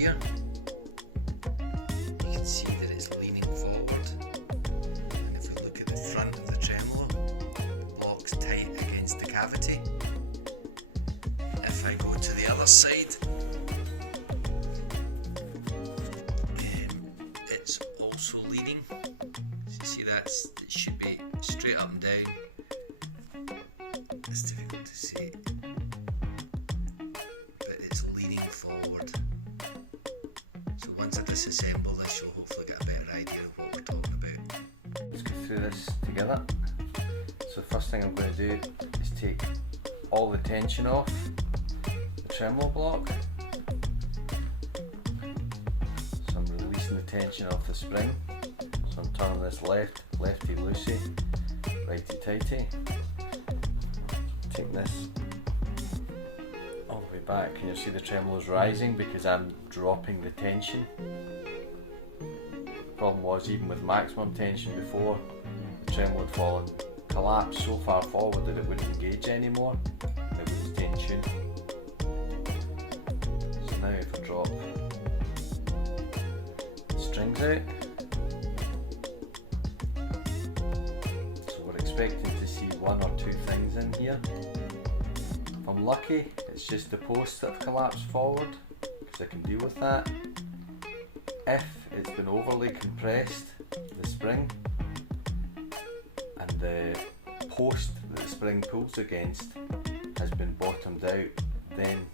here, you can see that it's leaning forward, and if we look at the front of the tremolo, it locks tight against the cavity. If I go to the other side, it's also leaning. So you see it should be straight up and down. It's difficult to see, but it's leaning forward. So once I disassemble this, you'll hopefully get a better idea of what we're talking about. Let's go through this together. So the first thing I'm going to do is take all the tension off the tremolo block. So I'm releasing the tension off the spring. So I'm turning this lefty loosey, righty tighty. Take this all the way back, and you'll see the tremolo's rising because I'm dropping the tension. The problem was, even with maximum tension before, the tremolo had fallen, collapsed so far forward that it wouldn't engage anymore. It would stay in tune. So now if I drop the strings out, so we're expecting to see one or two things in here. If I'm lucky, it's just the posts that have collapsed forward, because I can deal with that. If it's been overly compressed, the spring, and the post that the spring pulls against has been bottomed out, then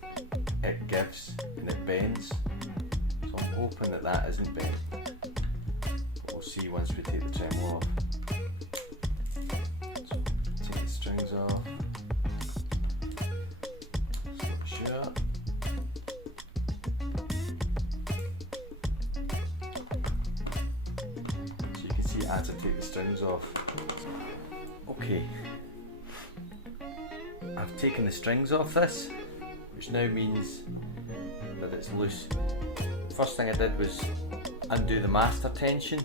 it gives and it bends. So I'm hoping that that isn't bent, but we'll see once we take the tremolo off. So take the strings off. Sure. So you can see as I take the strings off. Okay, I've taken the strings off this, which now means that it's loose. First thing I did was undo the master tension,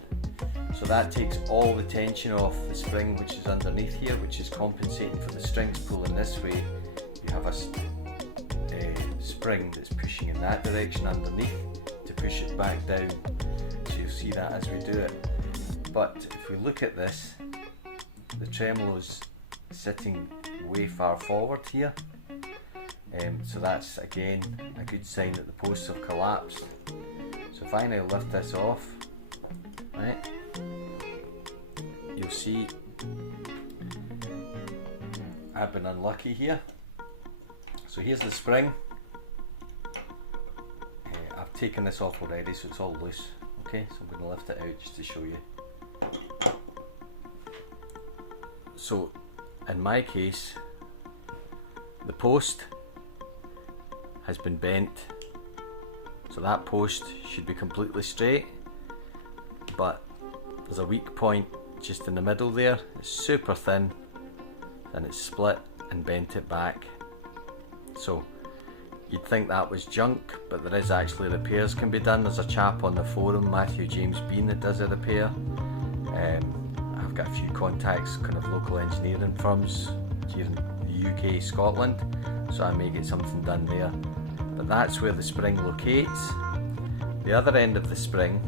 so that takes all the tension off the spring which is underneath here, which is compensating for the strings pulling this way. You have a spring that's pushing in that direction underneath to push it back down, so you'll see that as we do it. But if we look at this, the tremolo's sitting way far forward here, so that's again a good sign that the posts have collapsed. So if I now lift this off, right, you'll see I've been unlucky here. So here's the spring. I've taken this off already, so it's all loose. Okay, so I'm going to lift it out just to show you. So in my case, the post has been bent, so that post should be completely straight, but there's a weak point just in the middle there. It's super thin, and it's split and bent it back. So you'd think that was junk, but there is actually repairs can be done. There's a chap on the forum, Matthew James Bean, that does a repair. I've got a few contacts, kind of local engineering firms here in the UK, Scotland, so I may get something done there. But that's where the spring locates. The other end of the spring,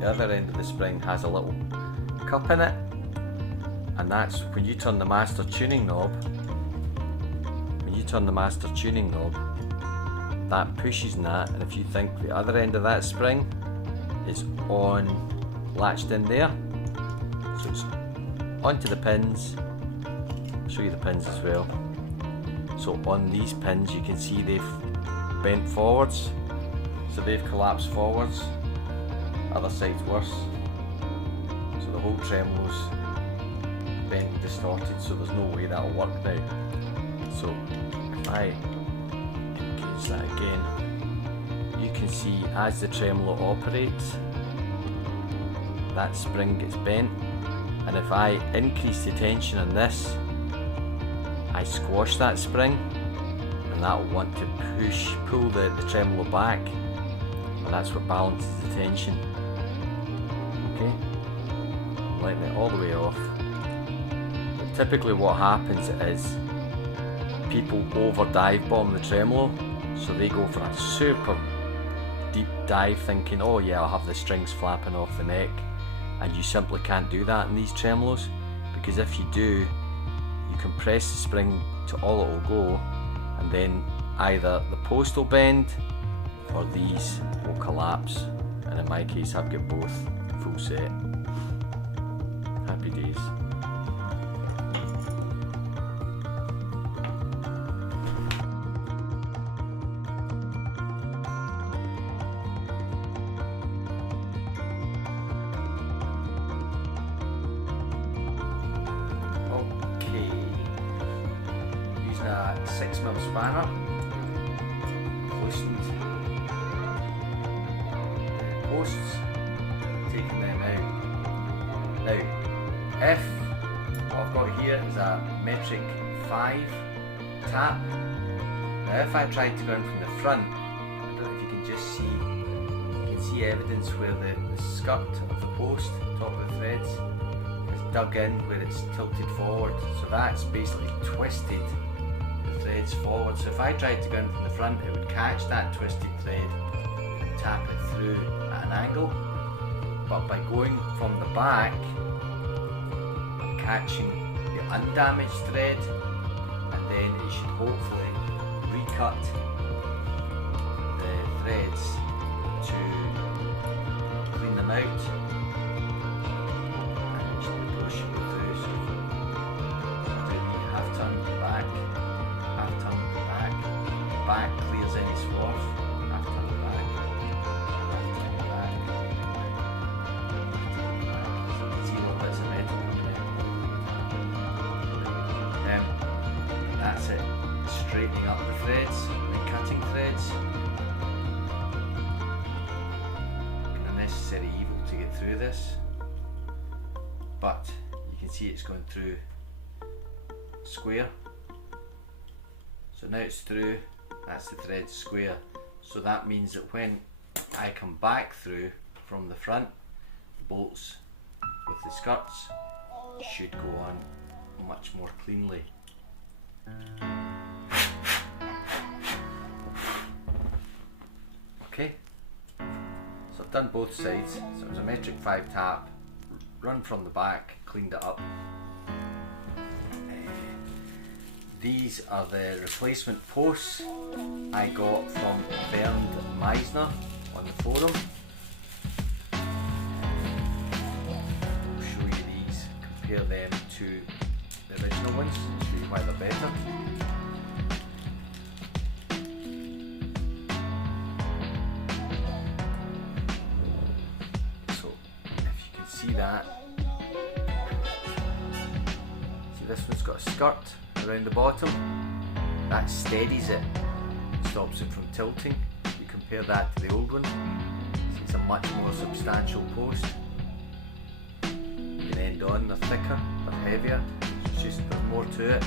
the other end of the spring has a little cup in it, and that's when you turn the master tuning knob. When you turn the master tuning knob, that pushes in that, and if you think the other end of that spring is on, latched in there, so it's onto the pins. I'll show you the pins as well. So on these pins you can see they've bent forwards, so they've collapsed forwards. Other side's worse, so the whole tremolo's bent and distorted, so there's no way that'll work now. So if I engage that again, you can see as the tremolo operates, that spring gets bent, and if I increase the tension on this, I squash that spring, and that will want to pull the tremolo back, and that's what balances the tension. Okay, I'm letting it all the way off. But typically what happens is people over dive bomb the tremolo, So they go for a super deep dive thinking, oh yeah, I'll have the strings flapping off the neck, and you simply can't do that in these tremolos, because if you do, you can press the spring to all it will go, and then either the post will bend or these will collapse, and in my case I've got both full set. Happy days. A 6mm spanner, loosened the posts, taking them out. Now, if what I've got here is a metric 5 tap, now if I tried to go in from the front, I don't know if you can just see, you can see evidence where the skirt of the post, top of the threads, is dug in where it's tilted forward, so that's basically twisted threads forward. So if I tried to go in from the front, it would catch that twisted thread and tap it through at an angle, but by going from the back, I'm catching the undamaged thread, and then it should hopefully recut the threads to clean them out, and it should push it through. So I'll do the half turn back, half turn back clears any swarf, half turn back, half turn back, so you can see little bits of metal in there. That's it, straightening up the threads, the cutting threads. Kind of necessary evil to get through this, but you can see it's going through square. So now it's through, that's the thread square. So that means that when I come back through from the front, the bolts with the skirts should go on much more cleanly. Okay, so I've done both sides. So it was a metric 5 tap, run from the back, cleaned it up. These are the replacement posts I got from Bernd Meisner on the forum. I'll show you these, compare them to the original ones, show you why they're better. So if you can see that, see this one's got a skirt around the bottom, that steadies it, stops it from tilting. You compare that to the old one, see it's a much more substantial post. You can end on, they're thicker, they're heavier, it's just there's more to it.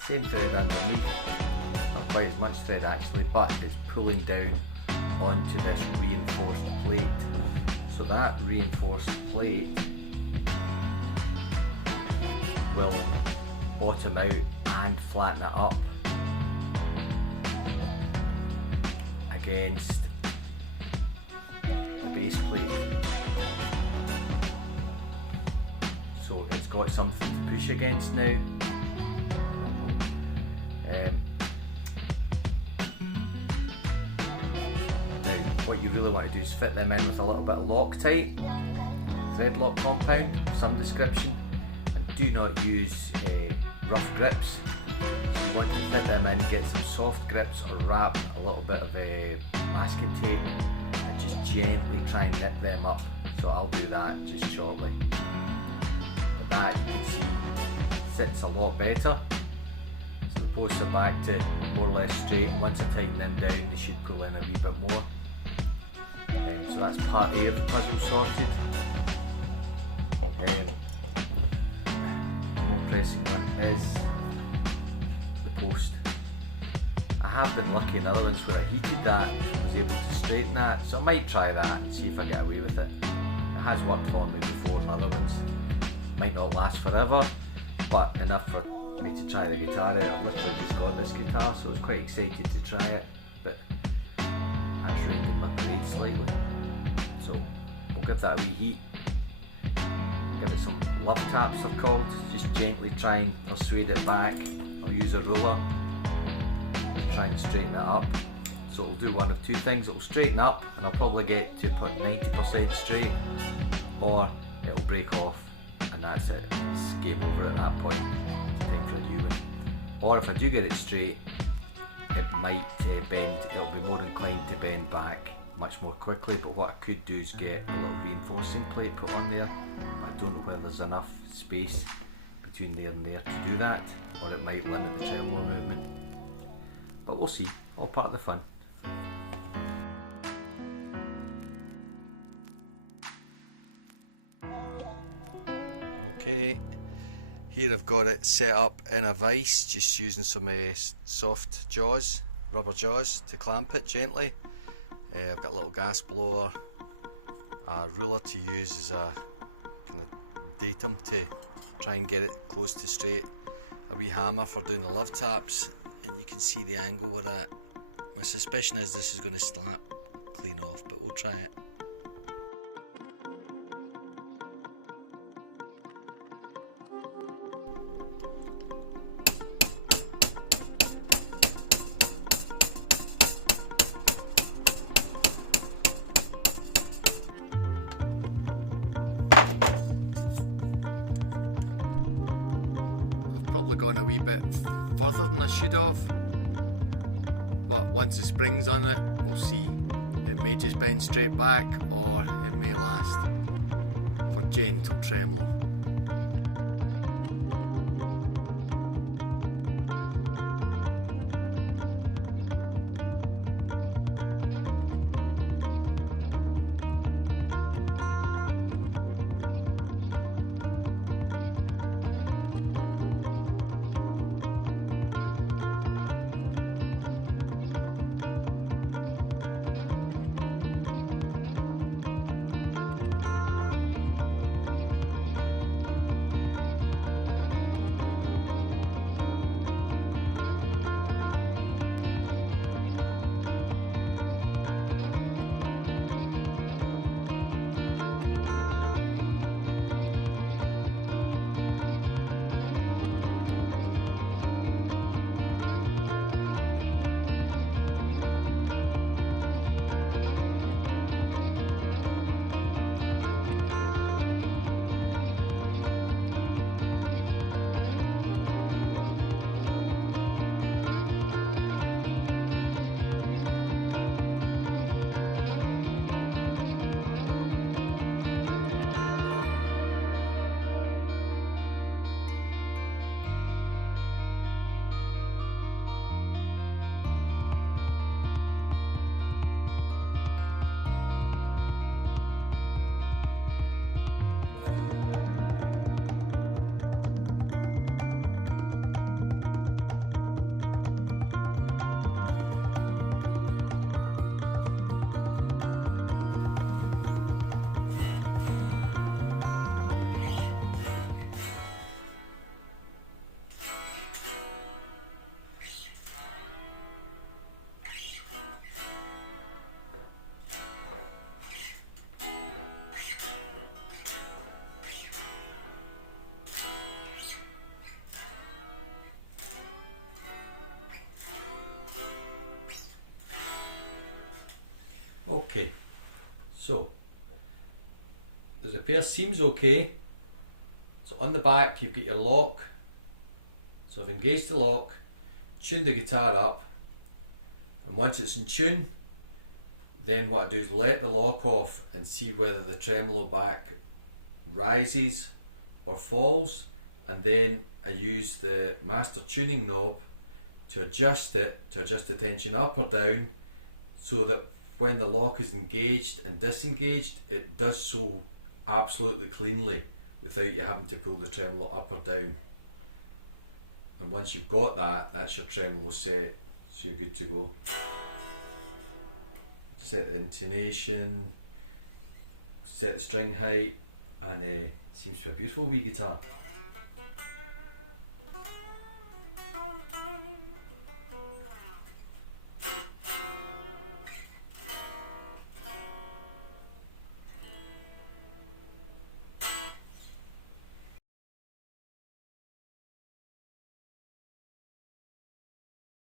Same thread underneath, not quite as much thread actually, but it's pulling down onto this reinforced plate. So that reinforced plate will bottom out and flatten it up against the base plate. So it's got something to push against now. Now what you really want to do is fit them in with a little bit of Loctite, thread lock compound of some description. Do not use rough grips. So you want to fit them in, get some soft grips, or wrap a little bit of masking tape and just gently try and knit them up. So I'll do that just shortly. But that, you can see, sits a lot better. So the posts are back to more or less straight. Once I tighten them down, they should pull in a wee bit more. So that's part A of the puzzle sorted. Pressing one is the post. I have been lucky in other ones where I heated that, was able to straighten that, so I might try that and see if I get away with it. It has worked for me before in other ones. Might not last forever, but enough for me to try the guitar out. I've literally just got this guitar, so I was quite excited to try it, but that's ruined my parade slightly. So we'll give that a wee heat. Give it some love taps, they're called. Just gently try and persuade it back. I'll use a ruler, try and straighten it up. So it'll do one of two things. It'll straighten up and I'll probably get to put 90% straight, or it'll break off and that's it. It's game over at that point. It's time for a new one. Or if I do get it straight, it might bend. It'll be more inclined to bend back much more quickly, but what I could do is get a little reinforcing plate put on there, but I don't know whether there's enough space between there and there to do that, or it might limit the tremolo movement, but we'll see. All part of the fun. Okay, here I've got it set up in a vise, just using some soft jaws, rubber jaws to clamp it gently. I've got a little gas blower, a ruler to use as a kind of datum to try and get it close to straight, a wee hammer for doing the love taps, and you can see the angle with that. My suspicion is this is going to slap clean off, but we'll try it. But once the spring's on it, we'll see. It may just bend straight back, or it may last for gentle tremolo. Okay, so there's a pair of seams okay. So on the back you've got your lock. So I've engaged the lock, tuned the guitar up, and once it's in tune, then what I do is let the lock off and see whether the tremolo back rises or falls, and then I use the master tuning knob to adjust it, to adjust the tension up or down, so that when the lock is engaged and disengaged, it does so absolutely cleanly without you having to pull the tremolo up or down. And once you've got that, that's your tremolo set, so you're good to go. Set the intonation, set the string height, and it seems to be a beautiful wee guitar.